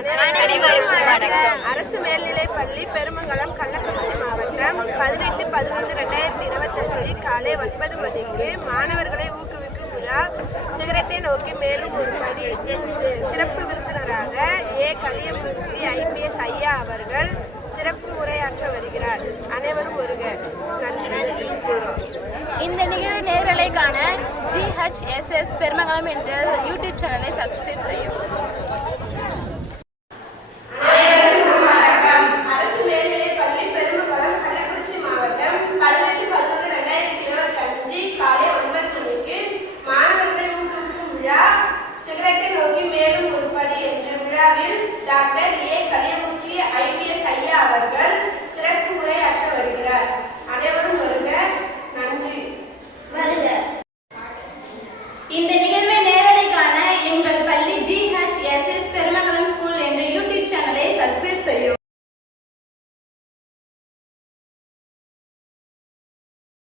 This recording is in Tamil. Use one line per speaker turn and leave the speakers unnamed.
அனைவருக்கும் வணக்கம்.
அரசு மேல்நிலைப் பள்ளி பெருமங்கலம் கள்ளக்குறிச்சி மாவட்டம் பதினெட்டு பதினொன்று ரெண்டாயிரத்தி இருபத்தஞ்சு காலை ஒன்பது மணிக்கு மாணவர்களை ஊக்குவிக்கும் விழா. சிகரத்தை நோக்கி மேலும் ஒரு படி சிறப்பு விருந்தினராக ஏ. கலியமூர்த்தி ஐபிஎஸ் ஐயா அவர்கள் சிறப்பு உரையாற்ற வருகிறார். அனைவரும் வருக.
இந்த நிகழ்வு நேரலை காண ஜிஹெச்எஸ்எஸ் பெருமங்கலம் என்ற யூடியூப் சேனலை சப்ஸ்கிரைப் செய்யவும்.
சிகரத்தை நோக்கி மேலும் ஒரு என்ற விழாவில் டாக்டர் ஏ. கலியமுக்தி ஐபிஎஸ் ஐயா அவர்கள் சிறப்பு உரையாற்ற வருகிறார். அனைவரும் வருக. நன்றி. வருக. இந்த